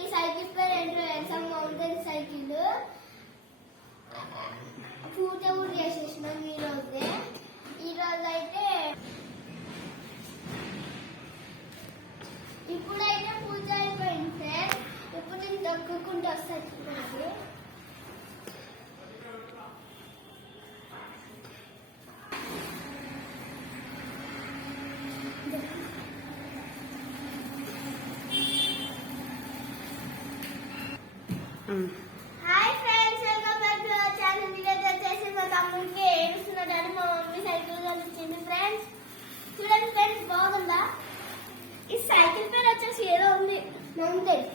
ఈ సైకిల్ పేరు ఏంటో తెలుసా? Mountain cycle. పూజ కూడా చేసేసినాం ఈ రోజు అయితే. ఇప్పుడైతే పూజ అయిపోయింది ఫ్రెండ్స్. ఇప్పుడు నేను దొక్కుకుంటూ వస్తాను. Hi friends, welcome back to our channel. ఈరోజు వచ్చేసి మా తమ్ముడికి ఏడుస్తున్నాడని మా మమ్మీ సైకిల్ కొనిచ్చింది ఫ్రెండ్స్. చూడండి ఫ్రెండ్స్, బాగుందా? ఈ సైకిల్ పేరు వచ్చేసి ఏదో ఉంది, మౌంటైన్